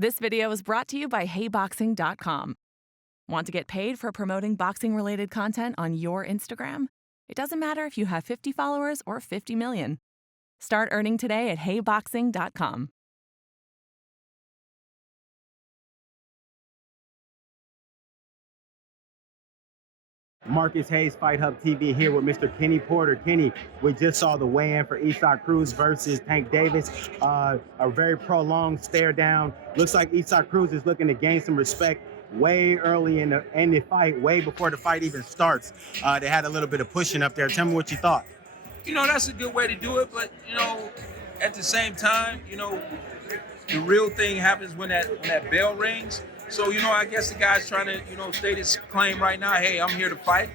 This video is brought to you by HeyBoxing.com. Want to get paid for promoting boxing-related content on your Instagram? It doesn't matter if you have 50 followers or 50 million. Start earning today at HeyBoxing.com. Marcus Hayes, Fight Hub TV, here with Mr. Kenny Porter. Kenny, we just saw the weigh-in for Isaac Cruz versus Tank Davis. A very prolonged stare down. Looks like Isaac Cruz is looking to gain some respect way early in the fight, way before the fight even starts. They had a little bit of pushing up there. Tell me what you thought. You know, that's a good way to do it, but, you know, at the same time, you know, the real thing happens when that bell rings. So, you know, I guess the guy's trying to, you know, state his claim right now, hey, I'm here to fight.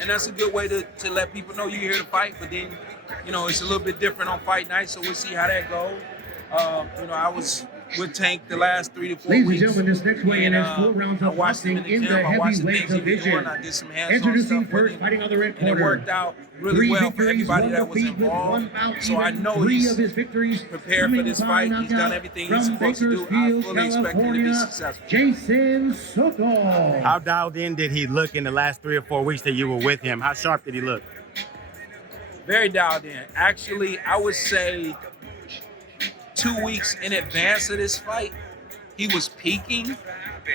And that's a good way to let people know you're here to fight. But then, you know, it's a little bit different on fight night, so we'll see how that goes. You know, I was with Tank the last 3 to 4 weeks. Ladies and gentlemen, this next weigh-in is 4 rounds of boxing in the heavyweight division. I did some hands-on Introducing stuff first, fighting on the red corner. And it worked out really well for everybody that was involved. So I know he's prepared for this fight. He's done everything he's supposed to do. I fully expect him to be successful. Jason Soto. How dialed in did he look in the last 3 or 4 weeks that you were with him? How sharp did he look? Very dialed in. Actually, I would say 2 weeks in advance of this fight, he was peaking,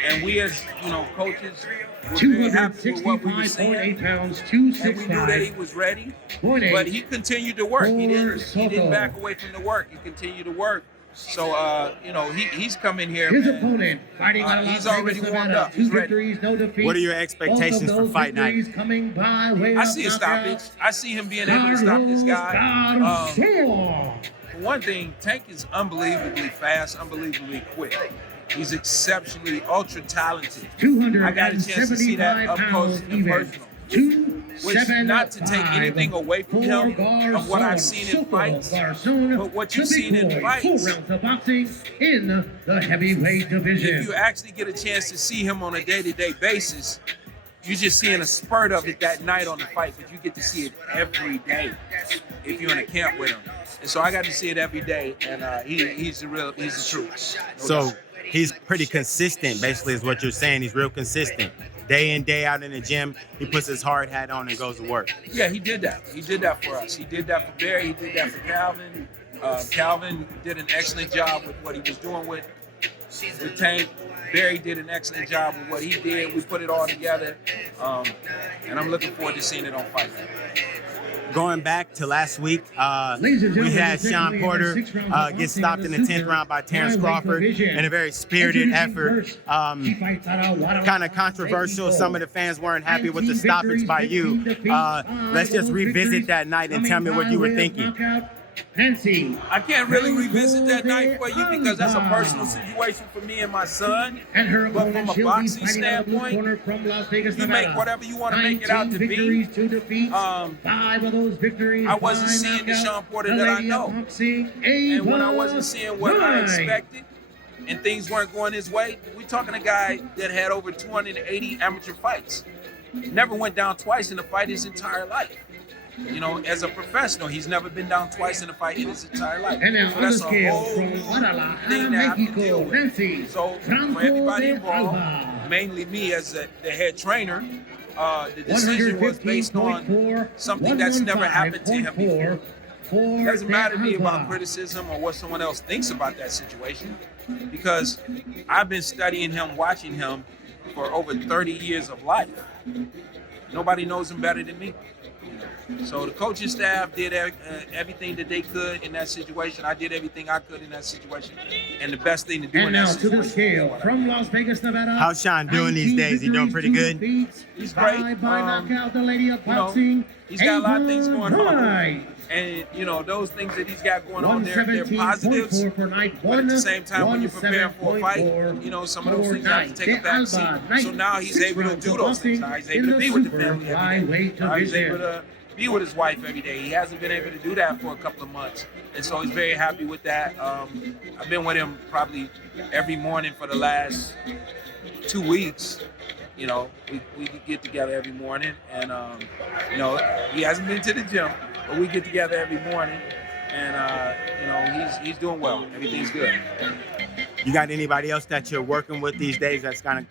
and we as, you know, coaches were very happy with what we were seeing. Pounds, and we knew that he was ready, but he continued to work. He didn't back away from the work. He continued to work. So, you know, he's coming here, his man. opponent, fighting out of he's Las already Vegas, warmed Nevada. up. He's 2 ready. victories, no defeats. What are your expectations for fight night? Coming by way I of see a knockout. stoppage. I see him being able to stop this guy. Garcia. For one thing, Tank is unbelievably fast, unbelievably quick. He's exceptionally ultra talented. I got a chance to see that up close and personal. Which, not to take anything away from him of what I've seen in fights, but what you've seen in fights, 4 rounds of boxing in the heavyweight division. if you actually get a chance to see him on a day-to-day basis, you're just seeing a spurt of it that night on the fight, but you get to see it every day if you're in a camp with him. And so I got to see it every day, and he's the truth. So he's pretty consistent, basically, is what you're saying. He's real consistent. Day in, day out in the gym, he puts his hard hat on and goes to work. Yeah, he did that. He did that for us. He did that for Barry. He did that for Calvin. Calvin did an excellent job with what he was doing with Tank. Barry did an excellent job with what he did. We put it all together, and I'm looking forward to seeing it on Fight Night. Going back to last week, we had Shawn Porter get stopped in the 10th round by Terence Crawford in a very spirited effort. Kind of controversial. Some of the fans weren't happy with the stoppage by you. Let's just revisit that night and tell me what you were thinking. I can't really revisit that night for you because that's a personal situation for me and my son. But from a boxing standpoint, you make whatever you want to make it out to be. I wasn't seeing the Shawn Porter that I know. And when I wasn't seeing what I expected and things weren't going his way, we're talking a guy that had over 280 amateur fights. Never went down twice in a fight his entire life. You know, as a professional, he's never been down twice in a fight in his entire life. And now so on the that's a scale whole from new Guadalajara, thing that I have to Mexico, deal with. Nancy So Franco for everybody de involved, Alba. mainly me as the head trainer, the decision was based on something that's never happened to him before. It doesn't matter to me about criticism or what someone else thinks about that situation, because I've been studying him, watching him for over 30 years of life. Nobody knows him better than me. So the coaching staff did everything that they could in that situation. I did everything I could in that situation. And the best thing to do in that situation. And now to the scale from Las Vegas, Nevada. How's Shawn doing these days? He doing pretty good? He's great. Knockout, the lady of boxing. He's got a lot of things going on. And, you know, those things that he's got going on, they're positives. But at the same time, when you're preparing for a fight, you know, some of those things have to take a back seat. So now he's able to do those things. Now he's able to be with the family every day. Now he's able to be with his wife every day. He hasn't been able to do that for a couple of months. And so he's very happy with that. I've been with him probably every morning for the last 2 weeks. You know, we get together every morning, and you know, he hasn't been to the gym, but we get together every morning, and you know, he's doing well. Everything's good. You got anybody else that you're working with these days that's kind of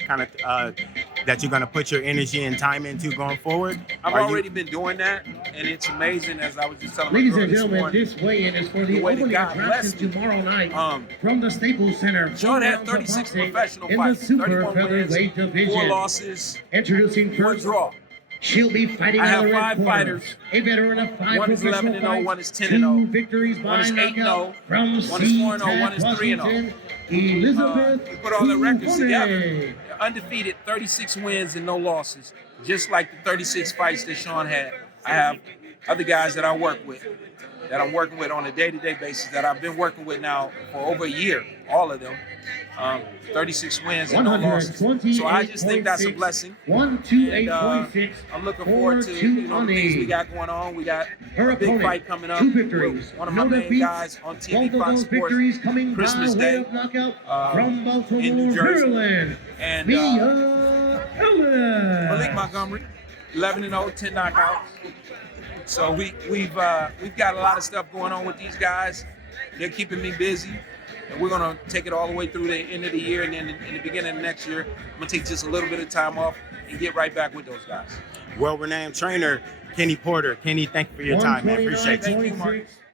that you're gonna put your energy and time into going forward? I've already been doing that, and it's amazing. As I was just telling my Ladies girl and this gentlemen, morning, this weigh-in is for the the way that opening God attraction blessed me. tomorrow night from the Staples Center. Sean had 4 rounds of 36 boxing professional in the fights, super 31 wins, featherweight 4 division. losses, Introducing 1 first, draw. she'll be fighting I out have of the red 5 corner. fighters. A veteran of 5 One is professional 11-0, fights, one is 10-0. 2 victories One by is 8-0, knockout from one is 4-0, one is 3-0. Washington, Elizabeth You put all the records together, Tuhone. they're undefeated, 36 wins and no losses, just like the 36 fights that Sean had. I have other guys that I work with, that I'm working with on a day-to-day basis, that I've been working with now for over a year, all of them. 36 wins and no losses. So I just think that's a blessing. 128.6. I'm looking forward to the things we got going on. We got Her a big opponent, fight coming up. 2 victories, One of my no main defeats. guys on TV, Both of Fox those Sports, victories coming Christmas by way Day, of knockout from Baltimore, in New Jersey. Maryland. And Mia Ellis. Malik Montgomery, 11-0, 10 knockouts. So we've got a lot of stuff going on with these guys. They're keeping me busy, and we're gonna take it all the way through the end of the year, and then in the beginning of next year, I'm gonna take just a little bit of time off and get right back with those guys. Well-renowned trainer Kenny Porter. Kenny, thank you for your time, man. Appreciate you. 129.6.